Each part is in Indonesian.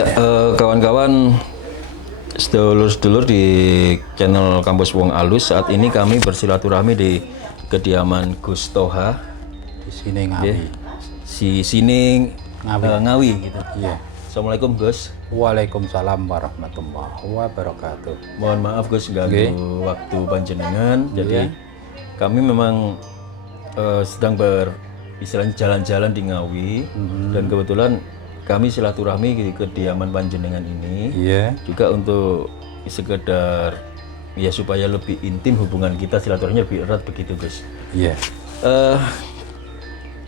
Ya, kawan-kawan, sedulur-sedulur di channel Kampus Wong Alus, saat ini kami bersilaturahmi di kediaman Gus Toha Di sini Ngawi. si Sining Ngawi. Ngawi gitu. Iya. Assalamualaikum Gus. Waalaikumsalam warahmatullahi wabarakatuh. Mohon maaf Gus ganggu waktu panjenengan. Jadi kami memang sedang istilahnya jalan-jalan di Ngawi dan kebetulan kami silaturahmi di kediaman panjenengan ini Iya. juga untuk sekedar ya supaya lebih intim hubungan kita, silaturahminya lebih erat begitu Gus. Iya.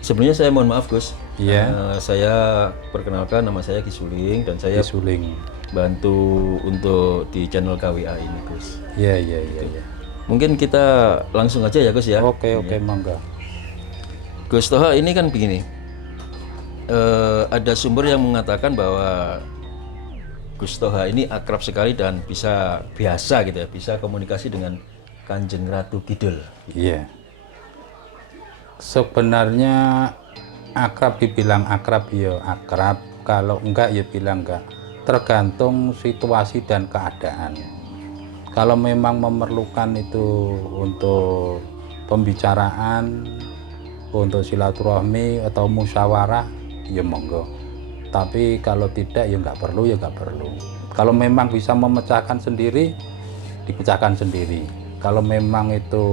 Sebelumnya saya mohon maaf Gus. Iya. Saya perkenalkan, nama saya Kisuling dan saya Suling. bantu untuk di channel KWA ini Gus. Iya, iya, iya, iya. Mungkin kita langsung aja ya Gus ya. Oke, monggo. Gus Toha, ini kan begini. Ada sumber yang mengatakan bahwa Gus Toha ini akrab sekali dan biasa gitu ya, bisa komunikasi dengan Kanjeng Ratu Kidul. Iya. Sebenarnya akrab, dibilang akrab ya akrab, kalau enggak ya bilang enggak. Tergantung situasi dan keadaan. Kalau memang memerlukan itu untuk pembicaraan, untuk silaturahmi atau musyawarah, ya monggo. Tapi kalau tidak ya nggak perlu, ya nggak perlu. Kalau memang bisa memecahkan sendiri, dipecahkan sendiri. Kalau memang itu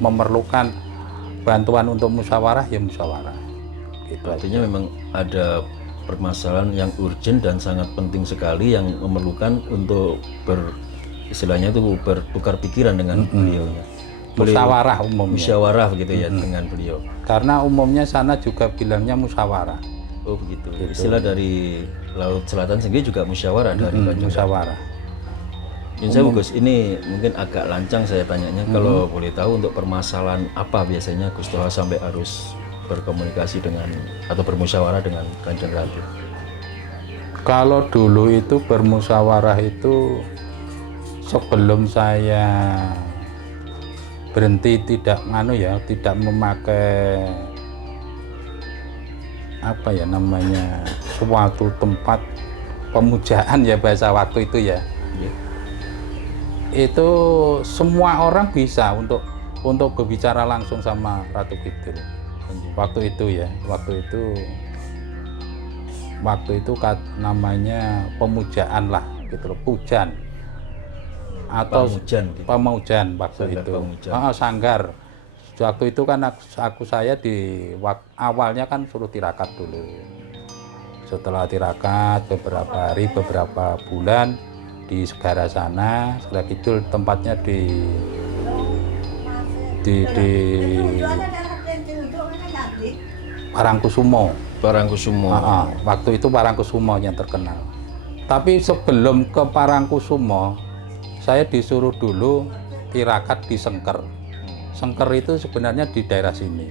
memerlukan bantuan untuk musyawarah, ya musyawarah. Gitu Artinya memang ada permasalahan yang urgent dan sangat penting sekali yang memerlukan untuk istilahnya itu bertukar pikiran dengan beliau. musyawarah umumnya. Musyawarah begitu ya dengan beliau. Karena umumnya sana juga bilangnya musyawarah. Oh begitu. Istilah dari Laut Selatan sendiri juga musyawarah dari Kanjeng. Musyawarah. Insya Gus, ini mungkin agak lancang saya tanyanya. Kalau boleh tahu untuk permasalahan apa biasanya Gus Toha sampai harus berkomunikasi dengan atau bermusyawarah dengan Kanjeng Ratu? Kalau dulu itu bermusyawarah itu sebelum saya berhenti tidak tidak memakai apa ya namanya suatu tempat pemujaan ya bahasa waktu itu ya. Itu semua orang bisa untuk berbicara langsung sama Ratu Kidul. Waktu itu namanya pemujaan lah gitu loh, pujan atau pemujan waktu Sanggar itu. pemujan. Sanggar. Waktu itu kan saya awalnya kan suruh tirakat dulu. Setelah tirakat beberapa hari, beberapa bulan di Segara sana, Segara Kidul tempatnya di Parangkusumo. Parangkusumo. Waktu itu Parangkusumo yang terkenal. Tapi sebelum ke Parangkusumo, saya disuruh dulu tirakat di Sengker. Sengker itu sebenarnya di daerah sini.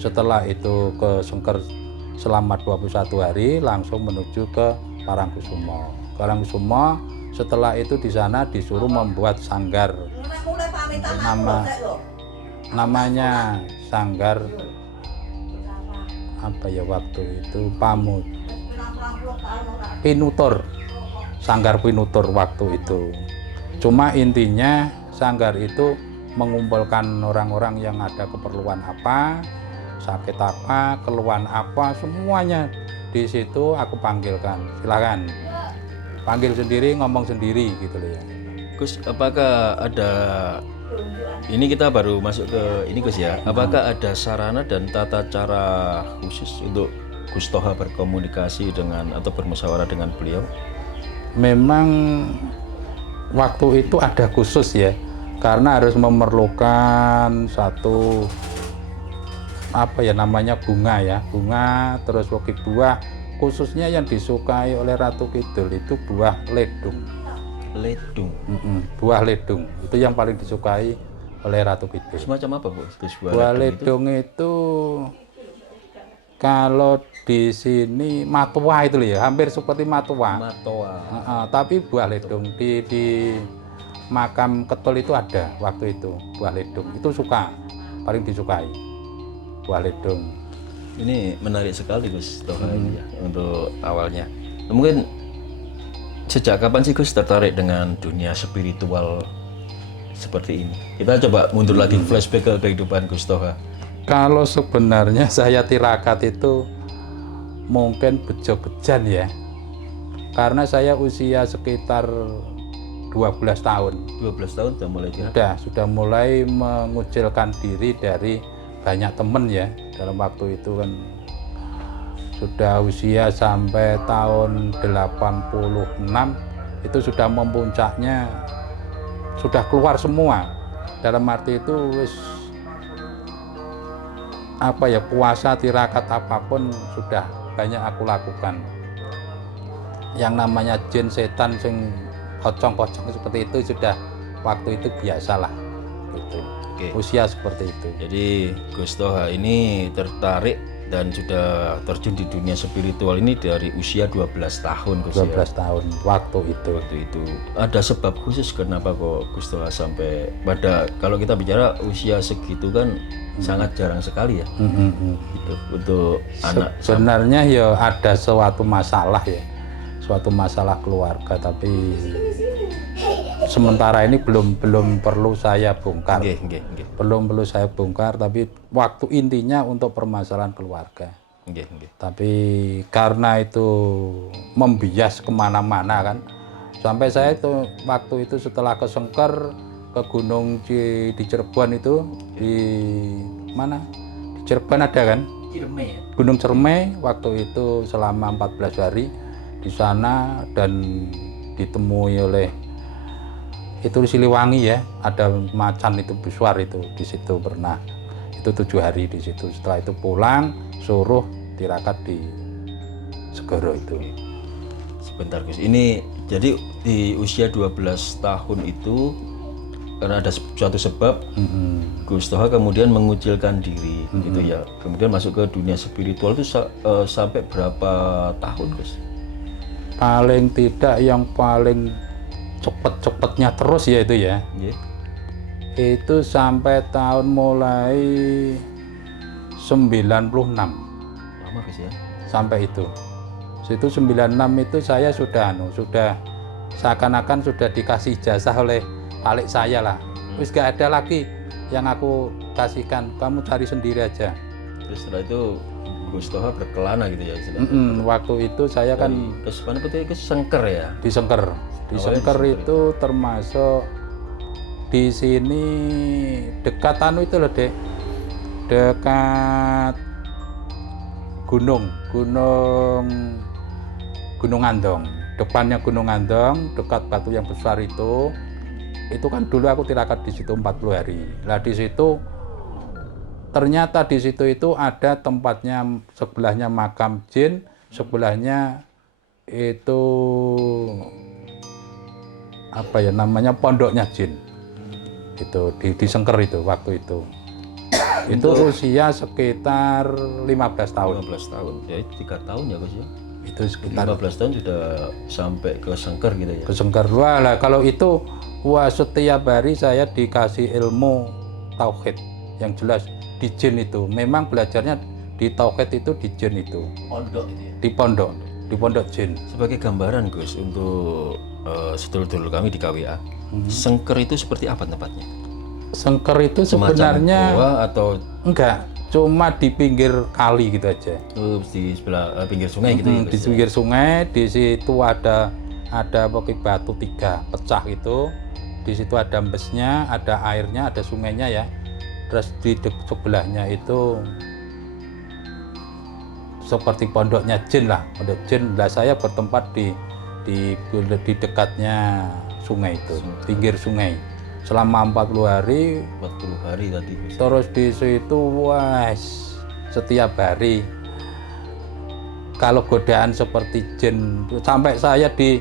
Setelah itu ke Sengker selama 21 hari langsung menuju ke Parangkusumo. Parangkusumo setelah itu di sana disuruh membuat sanggar. Namanya sanggar apa ya waktu itu Pinutur. Sanggar Pinutur waktu itu. Cuma intinya sanggar itu mengumpulkan orang-orang yang ada keperluan apa, sakit apa, keluhan apa, semuanya di situ aku panggilkan. Silakan. Panggil sendiri, ngomong sendiri gitu loh ya. Gus, apakah ada ini kita baru masuk ke ini Gus ya. Apakah ada sarana dan tata cara khusus untuk Gus Toha berkomunikasi dengan atau bermusyawarah dengan beliau? Memang waktu itu ada khusus ya, karena harus memerlukan satu apa ya namanya bunga, terus wakil buah, khususnya yang disukai oleh Ratu Kidul itu buah ledung. Ledung. Buah ledung itu yang paling disukai oleh Ratu Kidul. Semacam apa Bu? Buah ledung itu kalau di sini matua itu ya, hampir seperti matua. Tapi buah ledung di makam Ketol itu ada waktu itu buah ledung itu paling disukai buah ledung. Ini menarik sekali Gus Toha ini ya untuk awalnya. Mungkin sejak kapan sih Gus tertarik dengan dunia spiritual seperti ini? Kita coba mundur lagi flashback ke kehidupan Gus Toha. Kalau sebenarnya saya tirakat itu mungkin bejo-bejan ya. Karena saya usia sekitar 12 tahun. 12 tahun sudah mulai tirakat. Sudah mulai mengucilkan diri dari banyak temen ya. Dalam waktu itu kan sudah usia sampai tahun 86 itu sudah memuncaknya, sudah keluar semua. Dalam arti itu wis apa ya, puasa tirakat apapun sudah banyak aku lakukan. Yang namanya jin setan sing pocong-pocong seperti itu sudah waktu itu biasalah gitu. Oke. Usia seperti itu. Jadi Gus Toha ini tertarik dan sudah terjun di dunia spiritual ini dari usia 12 tahun Gus 12 ya. tahun waktu itu. Waktu itu ada sebab khusus kenapa kok Gus Toha sampai pada, kalau kita bicara usia segitu kan sangat jarang sekali ya. Gitu untuk anak. Sebenarnya ya ada suatu masalah ya, suatu masalah keluarga, tapi sementara ini belum perlu saya bongkar. Nggih. Belum perlu saya bongkar, tapi waktu intinya untuk permasalahan keluarga. Nggih. Tapi karena itu membias kemana-mana kan, sampai saya itu waktu itu setelah ke Sengker, ke gunung di Cirebon itu, di mana? Di Cirebon ada kan? Ciremai ya. Gunung Ciremai waktu itu selama 14 hari di sana, dan ditemui oleh itu di Siliwangi ya, ada macan itu besar itu di situ pernah. Itu 7 hari di situ. Setelah itu pulang suruh tirakat di Segoro itu. Sebentar Gus, ini jadi di usia 12 tahun itu karena ada suatu sebab Gus Toha kemudian mengucilkan diri gitu ya. Kemudian masuk ke dunia spiritual itu sampai berapa tahun Gus? Paling tidak yang paling cepet-cepetnya terus ya itu ya. Nggih. Itu sampai tahun mulai 96 Lama Gus ya. sampai itu. Situ 96 itu saya sudah seakan-akan sudah dikasih ijazah oleh palik saya lah. Wis gak ada lagi yang aku kasihkan, kamu cari sendiri aja. Terus setelah itu Gus Toha berkelana gitu ya istilahnya. Waktu itu saya kan Ke mana itu Sengker ya? di Sengker. Di Sengker itu termasuk di sini dekat anu itu loh Dek. Dekat Gunung Andong. Depannya Gunung Andong, dekat batu yang besar itu. Itu kan dulu aku tirakat di situ 40 hari. Lah di situ ternyata di situ itu ada tempatnya, sebelahnya makam jin, sebelahnya itu apa ya namanya, pondoknya jin. Itu di Sengker itu waktu itu. Itu usia sekitar 15 tahun. 15 tahun. Ya 3 tahun ya Gus ya. Itu sekitar 15 tahun sudah sampai ke Sengker gitu ya. ke Sengker. Wah lah, kalau itu setiap hari saya dikasih ilmu tauhid yang jelas di jin itu. Memang belajarnya di tauhid itu di jin itu. Pondok itu ya. Di pondok jin. Sebagai gambaran Gus untuk sedulur-sedulur kami di KWA. Sengker itu seperti apa tempatnya? Sengker itu Semacam sebenarnya goa atau enggak, cuma di pinggir kali gitu aja. di sebelah pinggir sungai gitu ya? Di pinggir sungai, di situ ada pakai batu 3 pecah itu. Di situ ada embesnya, ada airnya, ada sungainya ya. Terus di sebelahnya itu seperti pondoknya jin lah, pondok jin. Lah saya bertempat di dekatnya sungai itu, pinggir sungai. Selama 40 hari. 40 hari tadi Gus. Terus di situ setiap hari kalau godaan seperti jin, sampai saya di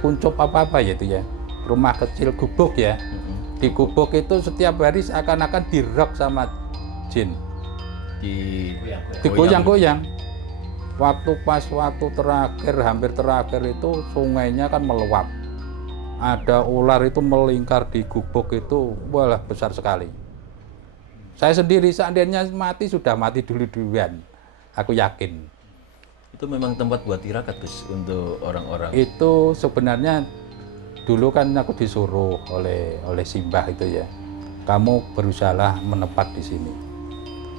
kuncup apa ya itu ya, rumah kecil gubuk ya. Di gubuk itu setiap hari seakan-akan dirok sama jin, digoyang-goyang. Waktu terakhir, hampir terakhir itu sungainya kan meluap. Ada ular itu melingkar di gubuk itu, walah besar sekali. Saya sendiri seandainya mati sudah mati duluan. aku yakin. Itu memang tempat buat tirakat Gus untuk orang-orang. Itu sebenarnya dulu kan aku disuruh oleh Simbah itu ya, kamu berusahalah menepat di sini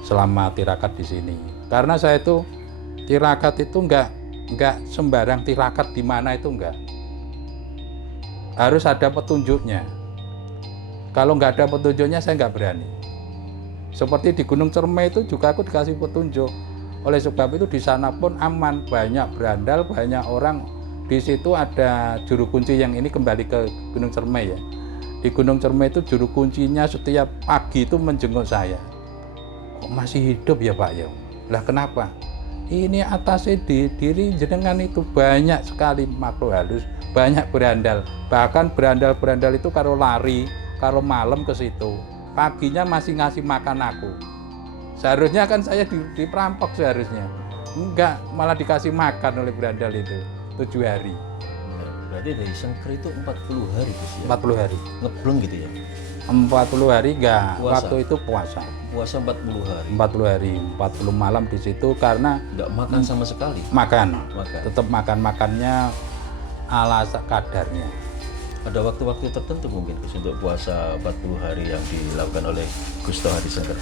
selama tirakat di sini. Karena saya itu tirakat itu enggak sembarang tirakat di mana itu enggak. Harus ada petunjuknya. Kalau nggak ada petunjuknya saya nggak berani. Seperti di Gunung Cermai itu juga aku dikasih petunjuk. Oleh sebab itu di sana pun aman, banyak berandal, banyak orang. Di situ ada juru kunci yang ini kembali ke Gunung Cermai ya. Di Gunung Cermai itu juru kuncinya setiap pagi itu menjenguk saya. Kok masih hidup ya Pak ya? Lah kenapa? Ini atasnya di diri jenengan itu banyak sekali makhluk halus, banyak berandal. Bahkan berandal-berandal itu kalau lari, kalau malam ke situ, paginya masih ngasih makan aku. Seharusnya kan saya diperampok seharusnya. Enggak, malah dikasih makan oleh berandal itu 7 hari. Berarti dari Sengker itu 40 hari Gus ya? 40 hari. Ngeblung gitu ya? 40 hari enggak, Puasa. waktu itu puasa. Puasa 40 hari? 40 hari, 40 malam di situ karena Nggak makan sama sekali? makan. Makan. Tetap makannya ala kadarnya. Ada waktu-waktu tertentu mungkin Gus untuk puasa 40 hari yang dilakukan oleh Gus Toha di Sengker?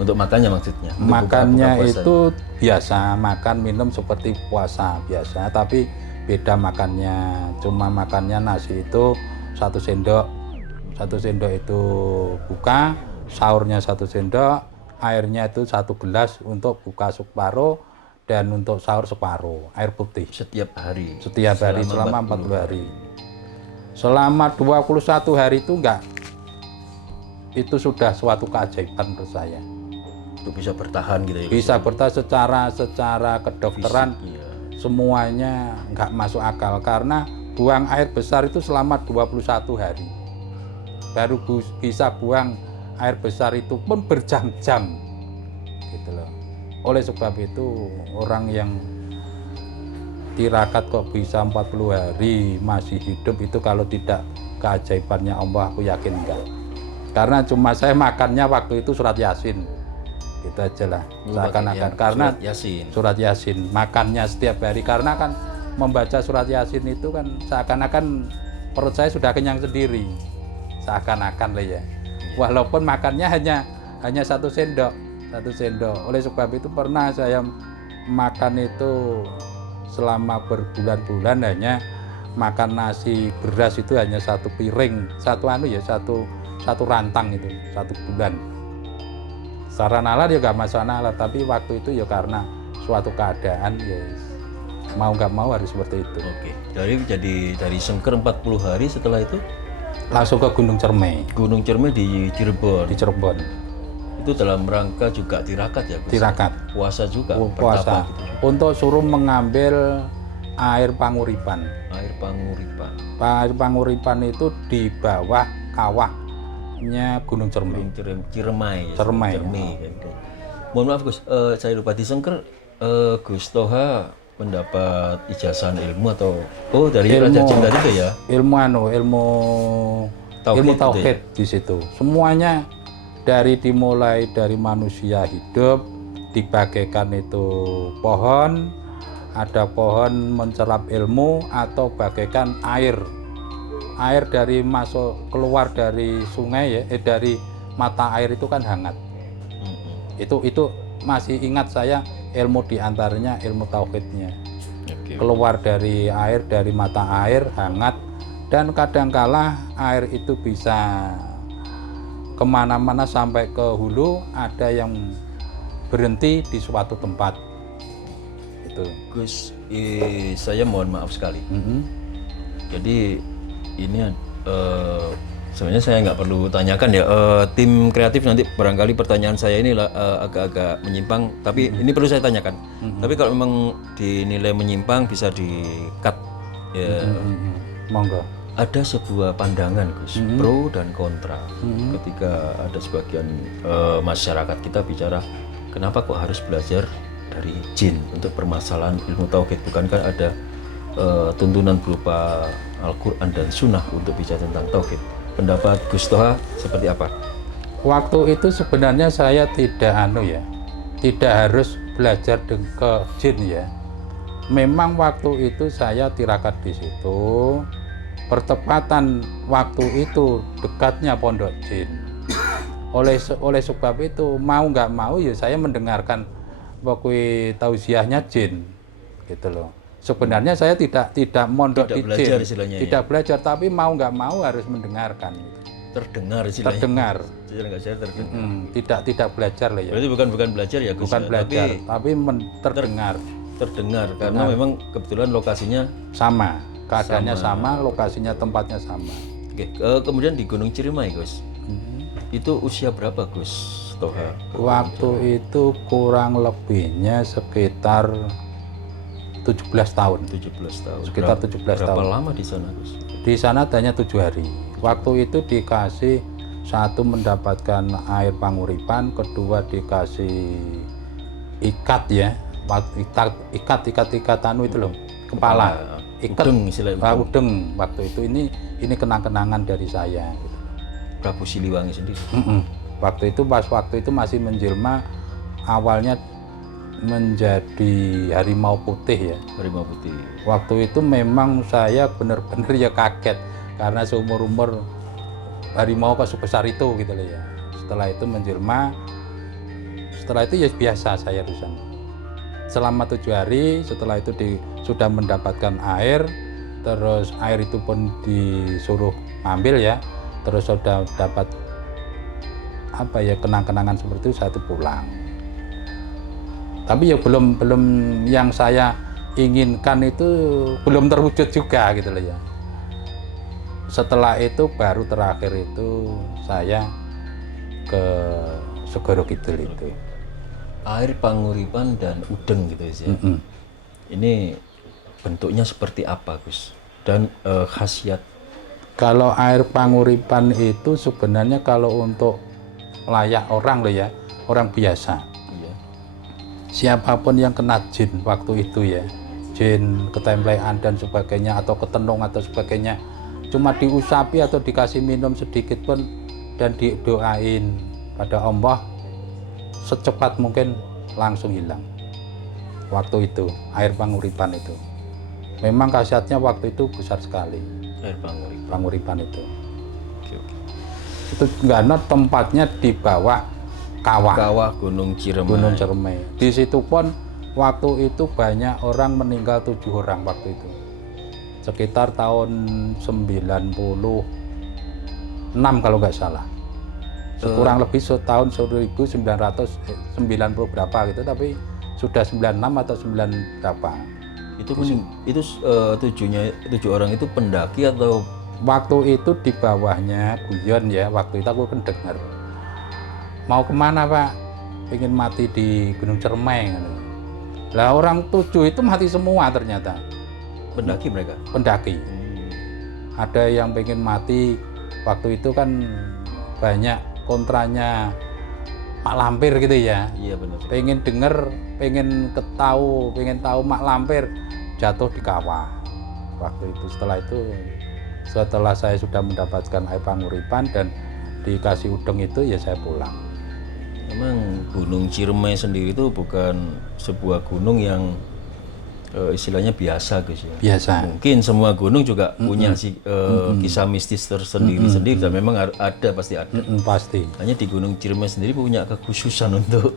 Untuk makannya maksudnya? Untuk Makannya buka-buka itu biasa, makan minum seperti puasa biasa, tapi beda makannya. Cuma makannya nasi itu 1 sendok, 1 sendok itu buka, sahurnya 1 sendok, airnya itu 1 gelas untuk buka separuh dan untuk sahur separuh, air putih. setiap hari? Setiap hari selama 40 hari. Selama 21 hari itu enggak, itu sudah suatu keajaiban menurut saya. Untuk bisa bertahan gitu ya? Gus? Bisa bertahan secara kedokteran, Iya. semuanya enggak masuk akal karena buang air besar itu selama 21 hari. Baru bisa buang air besar itu pun berjam-jam. Gitu loh. Oleh sebab itu orang yang tirakat kok bisa 40 hari masih hidup itu kalau tidak keajaibannya Allah aku yakin enggak. Karena cuma saya makannya waktu itu surat Yasin. Gitu aja lah. Seakan-akan karena surat Yasin. surat Yasin makannya setiap hari karena kan membaca surat Yasin itu kan seakan-akan perut saya sudah kenyang sendiri. Seakan-akan lah ya. Walaupun makannya hanya 1 sendok, 1 sendok. Oleh sebab itu pernah saya makan itu selama berbulan-bulan hanya makan nasi beras itu hanya 1 piring, satu rantang itu 1 bulan. Secara nalar ya gak masalah, tapi waktu itu ya karena suatu keadaan ya mau nggak mau harus seperti itu. Oke. Dari Sengker 40 hari setelah itu Langsung ke Gunung Cermai Gunung Cermai di di Cirebon. itu dalam rangka juga tirakat ya Gus? Tirakat. Puasa juga? Puasa bertapa gitu? untuk suruh mengambil air panguripan. Air panguripan. Air panguripan itu di bawah kawahnya Gunung Cermai. Gunung Ciremai. Ciremai. Gitu. Mohon maaf Gus, saya lupa di Sengker Gus Toha mendapat ijazah ilmu atau dari Raja Jendar itu ya? ilmu Tauhid tauhid di situ. Semuanya dimulai dari manusia hidup dibagaikan itu pohon, ada pohon mencerap ilmu atau bagaikan air dari keluar dari sungai ya, dari mata air itu kan hangat. Itu masih ingat saya ilmu diantaranya ilmu tauhidnya. Oke. Keluar dari air, dari mata air hangat, dan kadangkala air itu bisa kemana-mana sampai ke hulu, ada yang berhenti di suatu tempat. Itu. Gus, saya mohon maaf sekali. Mhm. Jadi ini sebenarnya saya nggak perlu tanyakan ya, tim kreatif nanti barangkali pertanyaan saya ini agak-agak menyimpang, tapi ini perlu saya tanyakan. Tapi kalau memang dinilai menyimpang bisa di-cut ya. Monggo. Ada sebuah pandangan Gus, pro dan kontra. Ketika ada sebagian masyarakat kita bicara, kenapa kok harus belajar dari jin untuk permasalahan ilmu tauhid? Bukankah ada tuntunan berupa Al-Quran dan Sunnah untuk bicara tentang tauhid? Pendapat Gus Toha seperti apa? Waktu itu sebenarnya saya tidak tidak harus belajar ke jin ya. Memang waktu itu saya tirakat di situ, bertepatan waktu itu dekatnya pondok jin. Oleh sebab itu mau nggak mau ya saya mendengarkan pokoknya tausiahnya jin gitu loh. Sebenarnya saya tidak mondok Tidak di belajar jin, istilahnya ya? tidak belajar, tapi mau nggak mau harus mendengarkan gitu. Terdengar istilahnya. Terdengar. Saya nggak sadar terdengar. Tidak belajar lah ya. Berarti bukan belajar ya Gus? Bukan ya? belajar, tapi terdengar. Terdengar karena memang kebetulan lokasinya Sama, keadaannya sama, lokasinya, tempatnya sama. oke. Kemudian di Gunung Ciremai Gus, itu usia berapa Gus Toha? Waktu itu kurang lebihnya sekitar 17 tahun. 17 tahun. Sekitar 17 Berapa tahun. lama di sana Gus? Di sana hanya 7 hari. Waktu itu dikasih satu mendapatkan air panguripan, kedua dikasih ikat ya, ikat anu itu loh, kepala, ikat, Udeng istilahnya. udeng. Waktu itu ini kenang-kenangan dari saya. Gitu. Prabu Siliwangi sendiri. Waktu itu masih menjelma, awalnya menjadi harimau putih ya. Harimau putih. Waktu itu memang saya benar-benar ya kaget karena seumur-umur harimau kok sebesar itu gitu loh ya. Setelah itu menjelma, setelah itu ya biasa saya di sana. Selama 7 hari, setelah itu sudah mendapatkan air, terus air itu pun disuruh ambil ya, terus sudah dapat apa ya kenang-kenangan seperti itu, saya itu pulang. Tapi ya belum yang saya inginkan itu belum terwujud juga gitu loh ya. Setelah itu baru terakhir itu saya ke Segoro Kidul itu. Air panguripan dan udeng gitu ya. Ini bentuknya seperti apa Gus? Dan khasiat? Kalau air panguripan itu sebenarnya kalau untuk layak orang loh ya, orang biasa. Iya. Siapapun yang kena jin waktu itu ya, jin, ketemplean dan sebagainya, atau ketenung atau sebagainya, cuma diusapi atau dikasih minum sedikit pun dan didoain pada Allah, secepat mungkin langsung hilang. Waktu itu air panguripan itu memang khasiatnya waktu itu besar sekali. Air Panguripan itu. Oke. Itu karena tempatnya di bawah kawah. Kawah Gunung Ciremai. Gunung Ciremai. Di situ pun waktu itu banyak orang meninggal, 7 orang waktu itu. Sekitar tahun 96 kalau nggak salah. Kurang lebih tahun 1990 berapa gitu, tapi sudah 96 atau 9 berapa. Itu 7 orang itu pendaki atau Waktu itu di bawahnya guyon ya, waktu itu aku kan dengar. Mau kemana Pak? Pengen mati di Gunung Ciremai. Lah orang 7 itu mati semua ternyata. pendaki mereka? Pendaki. Ada yang pengen mati, waktu itu kan banyak kontranya Mak Lampir gitu ya. Iya benar. Pengen denger, pengen tahu Mak Lampir jatuh di kawah. Waktu itu setelah saya sudah mendapatkan air panguripan dan dikasih udeng itu ya saya pulang. Memang Gunung Ciremai sendiri itu bukan sebuah gunung yang istilahnya biasa Gus ya. Biasa. Mungkin semua gunung juga punya kisah mistis tersendiri-sendiri dan memang ada pasti ada. Pasti. Hanya di Gunung Ciremai sendiri punya kekhususan untuk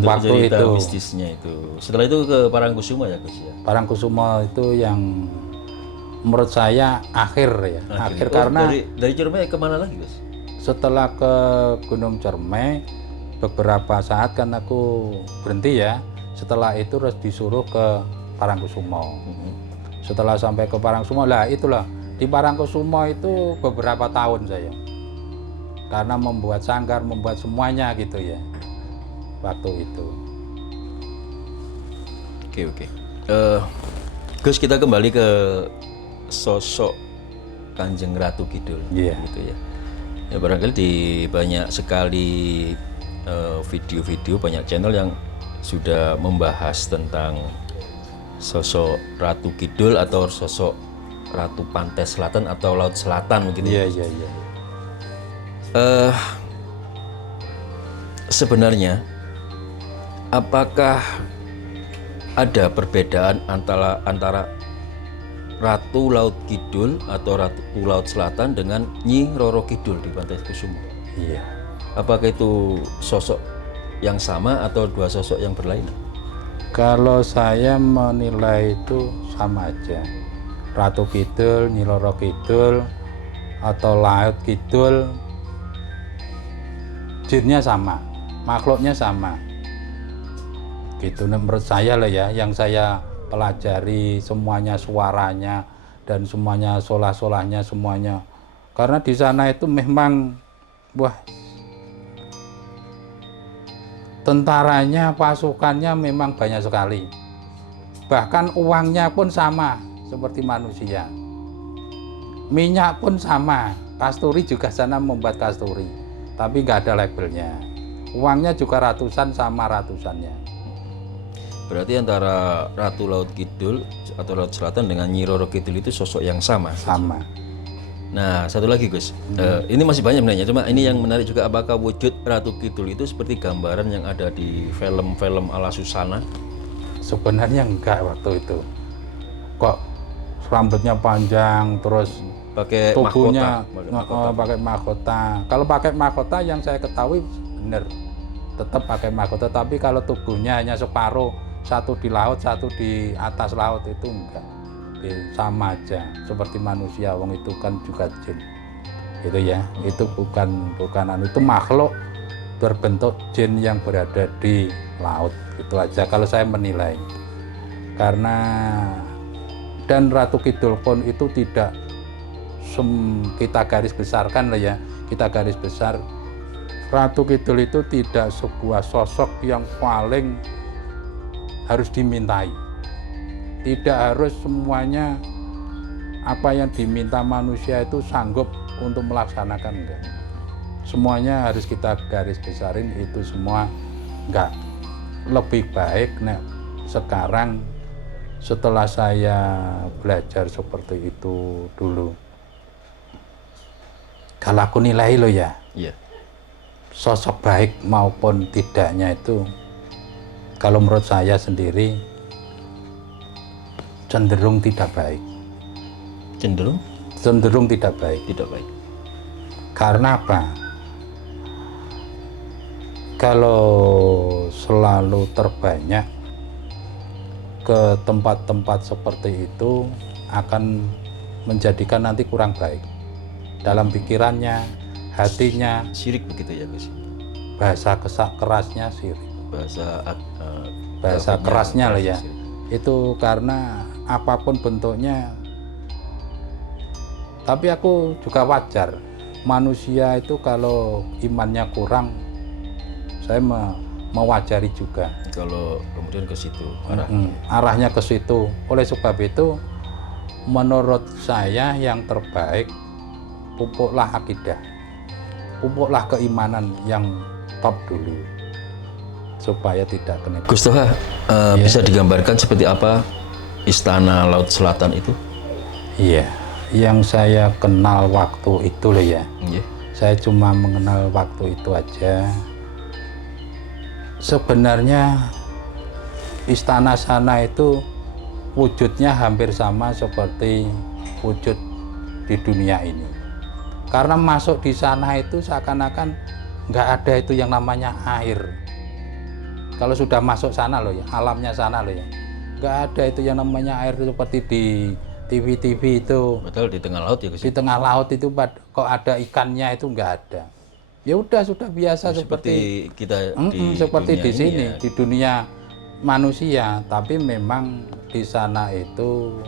Waktu cerita itu mistisnya itu. Setelah itu ke Parangkusuma ya Gus ya. Parangkusuma itu yang menurut saya akhir ya. Akhir karena dari Ciremai kemana lagi Gus? setelah ke Gunung Ciremai beberapa saat kan aku berhenti ya. Setelah itu terus disuruh ke Parangkusuma. Setelah sampai ke Parangkusuma, lah itulah di Parangkusuma itu beberapa tahun saya. Karena membuat sanggar, membuat semuanya gitu ya. Waktu itu. Oke. Gus, kita kembali ke sosok Kanjeng Ratu Kidul, Iya. gitu ya. Ya barangkali di banyak sekali video-video, banyak channel yang sudah membahas tentang sosok Ratu Kidul atau sosok Ratu Pantai Selatan atau Laut Selatan begitu. Iya. Sebenarnya apakah ada perbedaan antara Ratu Laut Kidul atau Ratu Laut Selatan dengan Nyi Roro Kidul di Pantai Kusumo? Iya. Apakah itu sosok yang sama atau dua sosok yang berlainan? Kalau saya menilai itu sama aja. Ratu Kidul, Nyi Roro Kidul, atau Laut Kidul, jinnya sama, makhluknya sama. Gitu menurut saya lah ya, yang saya pelajari semuanya, suaranya dan semuanya, solah-solahnya semuanya. Karena di sana itu memang wah, tentaranya, pasukannya memang banyak sekali. Bahkan uangnya pun sama seperti manusia. Minyak pun sama, kasturi juga sana membuat kasturi, tapi nggak ada labelnya. Uangnya juga ratusan sama ratusannya. Berarti antara Ratu Laut Kidul atau Laut Selatan dengan Nyi Roro Kidul itu sosok yang sama. Sama. Nah, satu lagi Gus, ini masih banyak sebenarnya, cuma ini yang menarik juga, apakah wujud Ratu Kidul itu seperti gambaran yang ada di film-film ala Susana? Sebenarnya enggak waktu itu. Kok rambutnya panjang, terus Pakai tubuhnya mahkota. pakai mahkota. Kalau pakai mahkota yang saya ketahui benar, tetap pakai mahkota. Tapi kalau tubuhnya hanya separuh, satu di laut, satu di atas laut, itu enggak. Sama aja seperti manusia, wong itu kan juga jin gitu ya. Itu bukan itu makhluk berbentuk jin yang berada di laut, itu aja kalau saya menilai. Karena dan Ratu Kidul pun itu tidak kita garis besarkan lah ya, kita garis besar, Ratu Kidul itu tidak sebuah sosok yang paling harus dimintai. Tidak harus semuanya apa yang diminta manusia itu sanggup untuk melaksanakan, enggak. Semuanya harus kita garis besarin, itu semua enggak. Lebih baik sekarang setelah saya belajar seperti itu dulu, kalau aku nilai lo ya, Iya. sosok baik maupun tidaknya itu, kalau menurut saya sendiri cenderung tidak baik. Cenderung tidak baik. Tidak baik. Karena apa? Kalau selalu terbanyak ke tempat-tempat seperti itu akan menjadikan nanti kurang baik dalam pikirannya, hatinya. Syirik begitu ya Gus? Bahasa kerasnya sirik. Bahasa kerasnya lah ya. Itu karena apapun bentuknya. Tapi aku juga wajar, manusia itu kalau imannya kurang, saya mewajari juga. Kalau kemudian ke situ arahnya ke situ. Oleh sebab itu, menurut saya yang terbaik, pupuklah akidah, pupuklah keimanan yang top dulu, supaya tidak kena. Gus Toha, bisa digambarkan seperti apa Istana Laut Selatan itu? Iya, yang saya kenal waktu itu loh ya. Iya. Saya cuma mengenal waktu itu aja. Sebenarnya istana sana itu wujudnya hampir sama seperti wujud di dunia ini. Karena masuk di sana itu seakan-akan nggak ada itu yang namanya air. Kalau sudah masuk sana loh ya, alamnya sana loh ya, nggak ada itu yang namanya air seperti di TV-TV itu. Betul, di tengah laut ya Gus? Di tengah laut itu kok ada ikannya, itu nggak ada. Ya udah, sudah biasa seperti kita seperti di sini ya. di dunia manusia. Tapi memang di sana itu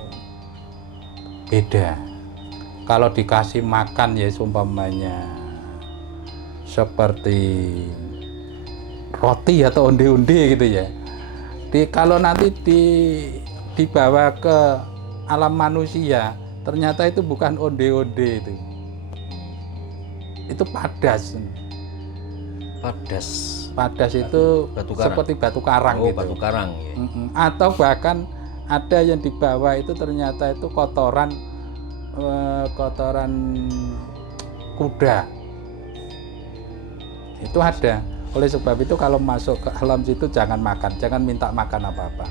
beda. Kalau dikasih makan ya seumpamanya seperti roti atau onde-onde gitu ya. Kalau nanti dibawa ke alam manusia, ternyata itu bukan onde-onde itu. Itu padas. Padas itu seperti batu karang gitu. Batu karang ya. Atau bahkan ada yang dibawa itu ternyata itu kotoran kuda. Itu ada. Oleh sebab itu kalau masuk ke alam situ jangan makan, jangan minta makan apa-apa.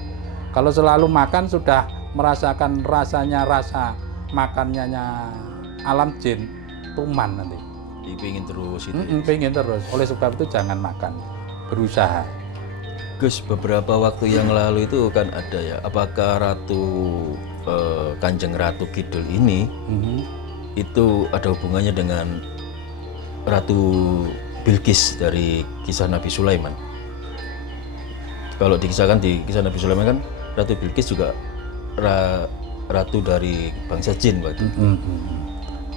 Kalau selalu makan sudah merasakan rasanya rasa makannya alam jin, tuman nanti. Dipingin terus itu. Pengen terus. Oleh sebab itu jangan makan, berusaha. Gus, beberapa waktu yang lalu itu kan ada ya, apakah Kanjeng Ratu Kidul ini itu ada hubungannya dengan Ratu Bilqis dari kisah Nabi Sulaiman? Kalau dikisahkan di kisah Nabi Sulaiman kan Ratu Bilqis juga ratu dari bangsa jin waktu itu.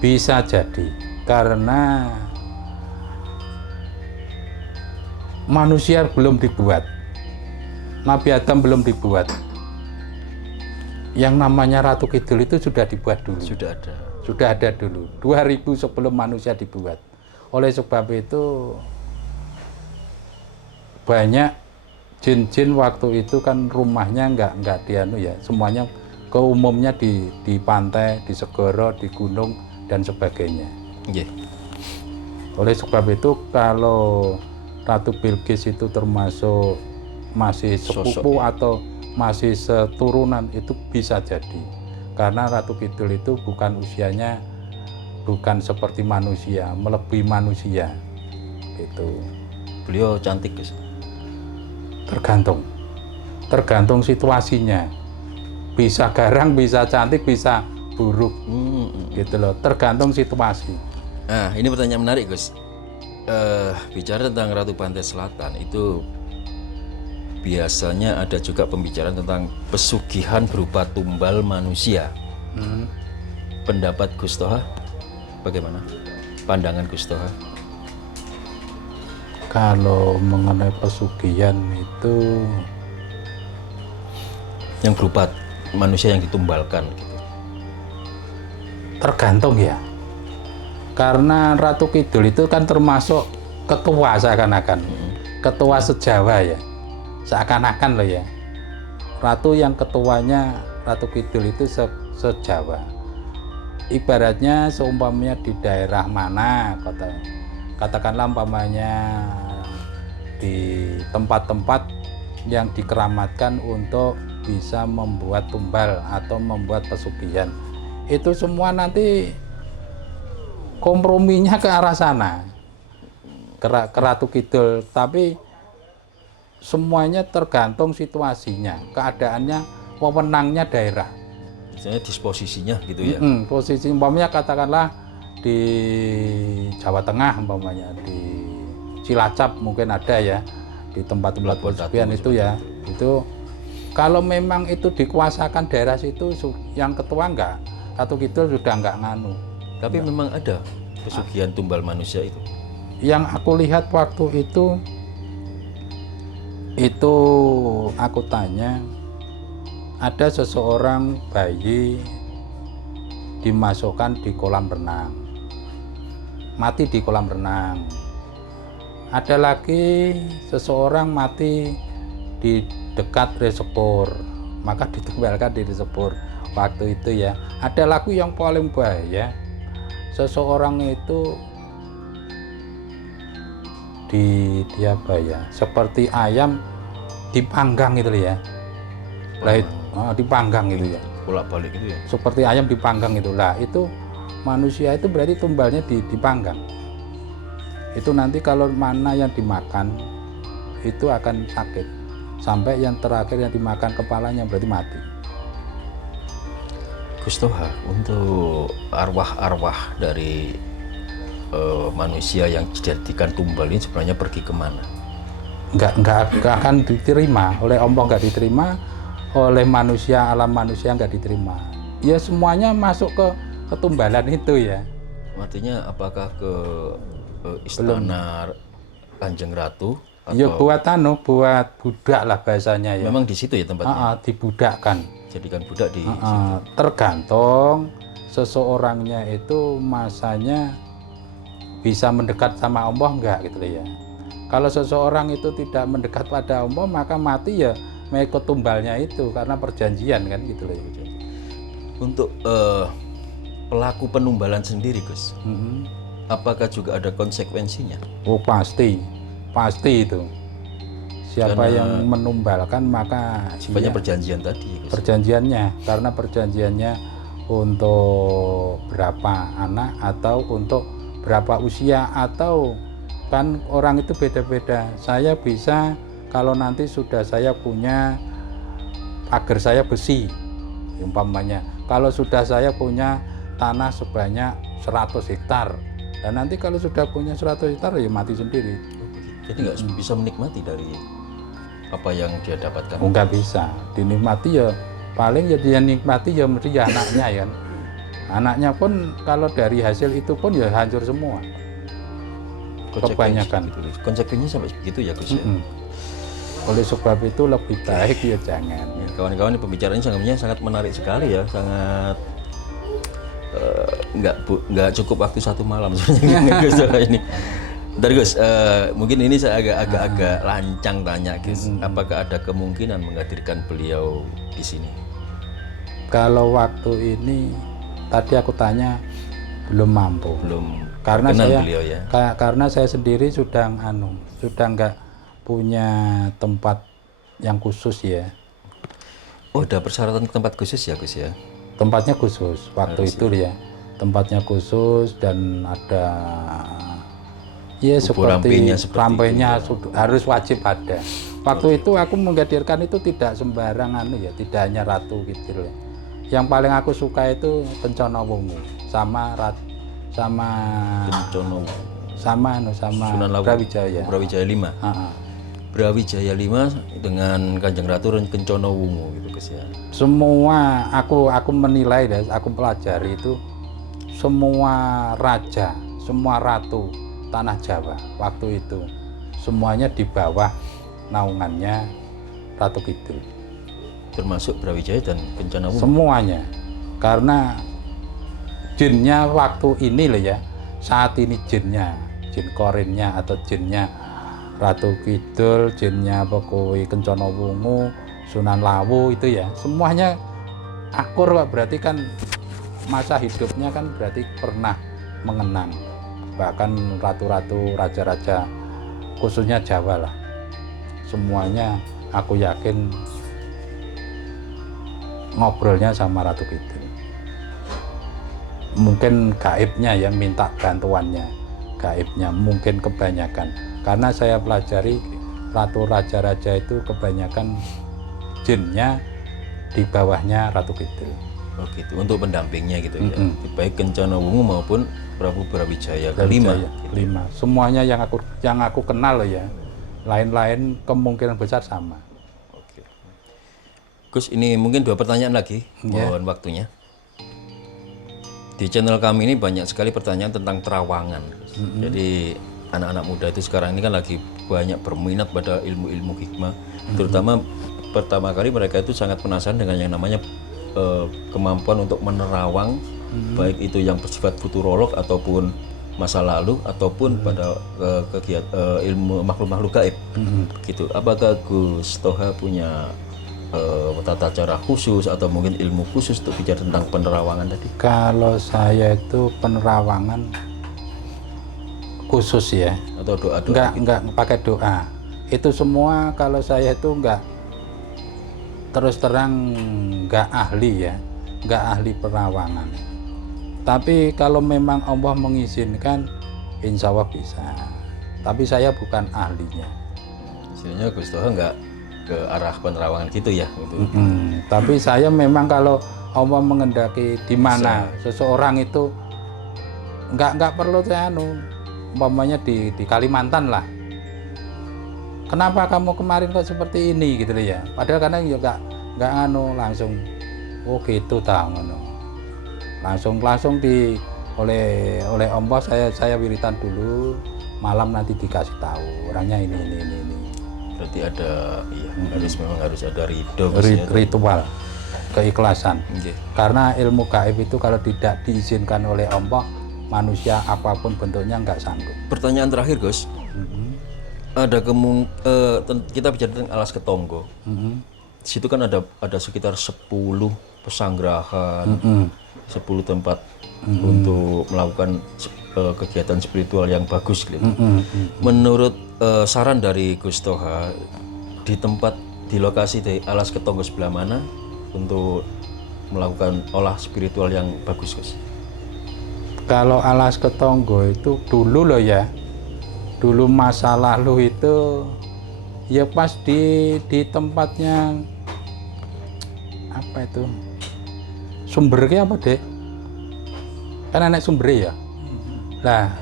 Bisa jadi karena manusia belum dibuat, Nabi Adam belum dibuat. Yang namanya Ratu Kidul itu sudah dibuat dulu. Sudah ada dulu. 2000 sebelum manusia dibuat. Oleh sebab itu banyak jin-jin waktu itu kan rumahnya enggak dianu ya, semuanya keumumnya di pantai, di segoro, di gunung dan sebagainya. Yeah. Oleh sebab itu kalau Ratu Bilqis itu termasuk masih sepupu atau masih seturunan itu bisa jadi. Karena Ratu Kidul itu bukan usianya bukan seperti manusia, melebihi manusia. Gitu. Beliau cantik, Gus. Tergantung situasinya. Bisa garang, bisa cantik, bisa buruk. Gitu loh, tergantung situasi. Nah, ini pertanyaan menarik, Gus. Bicara tentang Ratu Pantai Selatan itu biasanya ada juga pembicaraan tentang pesugihan berupa tumbal manusia. Pendapat Gus Toha bagaimana? Pandangan Gus Toha? Kalau mengenai pesugihan itu yang berupa manusia yang ditumbalkan gitu. Tergantung ya. Karena Ratu Kidul itu kan termasuk ketua seakan-akan. Ketua sejawa ya. Seakan-akan loh ya. Ratu yang ketuanya Ratu Kidul itu sejawa. Ibaratnya seumpamanya di daerah mana katakanlah umpamanya di tempat-tempat yang dikeramatkan untuk bisa membuat tumbal atau membuat pesugihan, itu semua nanti komprominya ke arah sana, ke Ratu Kidul, tapi semuanya tergantung situasinya, keadaannya, wewenangnya daerah. Misalnya disposisinya gitu ya. Posisi umpamanya katakanlah di Jawa Tengah umpamanya di Cilacap mungkin ada ya, di tempat-tempat pesugihan itu ya. Itu kalau memang itu dikuasakan daerah situ, yang ketua enggak, Ratu Kidul sudah enggak nganu. Tapi memang ada pesugihan tumbal manusia itu. Yang aku lihat waktu itu aku tanya, ada seseorang bayi dimasukkan di kolam renang, mati di kolam renang. Ada lagi seseorang mati di dekat reservoir, maka ditumbalkan di reservoir waktu itu ya. Ada lagi yang paling bahaya, seseorang itu seperti ayam dipanggang itu ya. Dipanggang itu ya. Bolak-balik itu ya. Seperti ayam dipanggang itulah. Itu manusia itu berarti tumbalnya dipanggang. Itu nanti kalau mana yang dimakan itu akan sakit. Sampai yang terakhir yang dimakan kepalanya berarti mati. Gus Toha, untuk arwah-arwah dari manusia yang dijadikan tumbal ini sebenarnya pergi kemana? Nggak akan diterima oleh Allah, nggak diterima oleh manusia, alam manusia nggak diterima. Ya semuanya masuk ke ketumbalan itu ya. Artinya apakah ke istana Kanjeng Ratu? Atau ya buat budak lah bahasanya ya. Memang di situ ya tempatnya? Dibudakkan. Jadikan budak di situ. Tergantung seseorangnya itu masanya bisa mendekat sama Allah enggak gitu ya. Kalau seseorang itu tidak mendekat pada Allah maka mati ya mengikut tumbalnya itu karena perjanjian kan gitu loh. Untuk pelaku penumbalan sendiri Gus, apakah juga ada konsekuensinya? Oh pasti pasti itu. Siapa yang menumbalkan maka Sifatnya perjanjian tadi, Gus. perjanjiannya, karena perjanjiannya untuk berapa anak atau untuk berapa usia, atau kan orang itu beda-beda. Saya bisa kalau nanti sudah saya punya pagar saya besi umpamanya, kalau sudah saya punya tanah sebanyak 100 hektar, dan nanti kalau sudah punya 100 hektar ya mati sendiri. Jadi nggak bisa menikmati dari apa yang dia dapatkan. Nggak bisa dinikmati, ya paling ya dia nikmati ya mesti ya anaknya ya. Anaknya pun kalau dari hasil itu pun ya hancur semua. Kebanyakan. Konsekuensinya sampai begitu ya, Gus. Ya? Oleh sebab itu lebih baik ya jangan. Ya, kawan-kawan, pembicaraan sangat menarik sekali ya, sangat nggak cukup waktu satu malam sebenarnya Gus ini. Bentar Gus, mungkin ini saya agak lancang tanya Gus, apakah ada kemungkinan menghadirkan beliau di sini? Kalau waktu ini tadi aku tanya belum mampu. Belum. Karena kenal saya beliau ya. Karena saya sendiri sudah nggak punya tempat yang khusus ya. Oh, ada persyaratan tempat khusus ya Gus ya? Tempatnya khusus waktu itu ya. Tempatnya khusus dan ada ya seperti rampainya harus wajib ada. Waktu itu aku menghadirkan itu tidak sembarangan ya, tidak hanya Ratu gitu ya. Yang paling aku suka itu Kencana Wungu sama Sunan Lawu, Brawijaya. Brawijaya 5. Brawijaya 5 dengan Kanjeng Ratu Kencana Wungu gitu Gus ya. Semua aku menilai dan aku pelajari itu semua raja, semua ratu tanah Jawa waktu itu semuanya di bawah naungannya Ratu Kidul. Termasuk Brawijaya dan Kencana Wungu. Semuanya. Karena jinnya waktu ini loh ya. Saat ini jinnya, jin korinnya atau jinnya Ratu Kidul, jinnya Pokoi Kencana Wungu, Sunan Lawu itu ya. Semuanya akur Pak, berarti kan masa hidupnya kan berarti pernah mengenang. Bahkan ratu-ratu, raja-raja khususnya Jawa lah. Semuanya aku yakin ngobrolnya sama Ratu Kidul. Mungkin gaibnya ya minta bantuannya, gaibnya mungkin kebanyakan. Karena saya pelajari ratu raja-raja itu kebanyakan jinnya di bawahnya Ratu Kidul. Oh gitu, untuk pendampingnya gitu ya. Baik Kencana Wungu maupun Prabu Brawijaya kelima. Gitu. Semuanya yang aku kenal loh ya. Lain-lain kemungkinan besar sama. Oke. Gus, ini mungkin 2 pertanyaan lagi, mohon waktunya. Di channel kami ini banyak sekali pertanyaan tentang terawangan. Jadi anak-anak muda itu sekarang ini kan lagi banyak berminat pada ilmu-ilmu hikmah. Terutama pertama kali mereka itu sangat penasaran dengan yang namanya kemampuan untuk menerawang, baik itu yang bersifat futurolog ataupun masa lalu ataupun pada kegiatan ilmu makhluk-makhluk gaib. Gitu. Apakah Gus Toha punya tata cara khusus atau mungkin ilmu khusus untuk bicara tentang penerawangan tadi? Kalau saya itu penerawangan khusus ya. Atau doa-doa? Enggak pakai doa. Itu semua kalau saya itu enggak, terus terang enggak ahli ya, enggak ahli penerawangan. Tapi kalau memang Allah mengizinkan, insya Allah bisa. Tapi saya bukan ahlinya. Istilahnya Gus Toha enggak ke arah penerawangan gitu ya gitu. Tapi saya memang kalau Allah mengendaki di mana seseorang itu nggak perlu saya umpamanya di Kalimantan lah. Kenapa kamu kemarin kok seperti ini gitu ya? Padahal kadang juga nggak langsung gitu tahu langsung oleh Allah saya wiritan dulu, malam nanti dikasih tahu orangnya ini. Berarti ada memang harus ada ritual keikhlasan. Karena ilmu gaib itu kalau tidak diizinkan oleh Allah, manusia apapun bentuknya nggak sanggup. Pertanyaan terakhir Gus, ada kita bicara tentang alas ketonggo. Di situ kan ada sekitar 10 pesanggrahan, 10 tempat untuk melakukan kegiatan spiritual yang bagus gitu. Menurut saran dari Gus Toha, di lokasi di Alas Ketonggo sebelah mana untuk melakukan olah spiritual yang bagus, Gus? Kalau Alas Ketonggo itu dulu loh ya, dulu masa lalu itu ya pas di tempatnya apa itu sumbernya apa dek? Kan enak sumber ya. Nah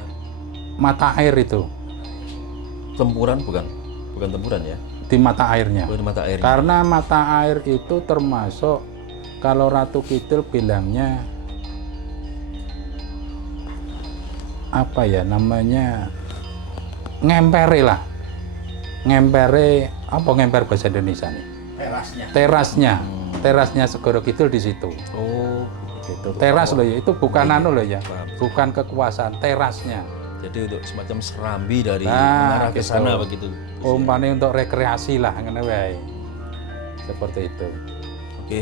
mata air itu Tempuran bukan tempuran ya? di mata airnya. Oh, di mata airnya. Karena mata air itu termasuk kalau Ratu Kidul bilangnya apa ya namanya ngempere lah, ngempere apa ngemper bahasa Indonesia nih? Terasnya Segoro Kidul di situ. Oh, Gitu. Teras loh ya, itu bukan anu loh ya, bukan kekuasaan, terasnya. jadi untuk semacam serambi dari Nah, mengarah ke gitu. sana begitu. Umpamanya untuk rekreasi lah, ngene wae. Seperti itu. Oke,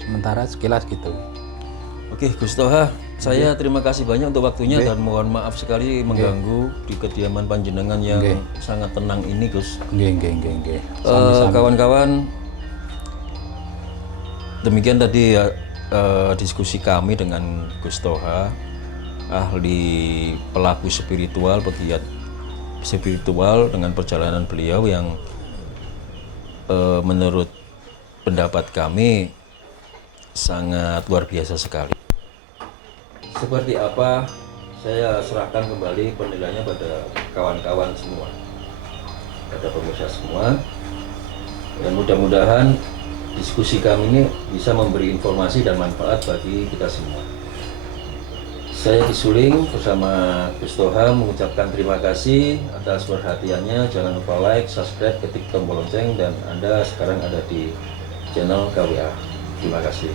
Sementara sekilas gitu. Oke, Gus Toha, saya terima kasih banyak untuk waktunya dan mohon maaf sekali mengganggu di kediaman panjenengan yang sangat tenang ini, Gus. Nggih. Kawan-kawan, demikian tadi ya, diskusi kami dengan Gus Toha, ahli pelaku spiritual, pegiat spiritual, dengan perjalanan beliau yang menurut pendapat kami sangat luar biasa sekali. Seperti apa, saya serahkan kembali penilaiannya pada kawan-kawan semua, pada pemirsa semua, dan mudah-mudahan diskusi kami ini bisa memberi informasi dan manfaat bagi kita semua. Saya Disuling bersama Gus Toha mengucapkan terima kasih atas perhatiannya. Jangan lupa like, subscribe, ketik tombol lonceng, dan Anda sekarang ada di channel KWA. Terima kasih.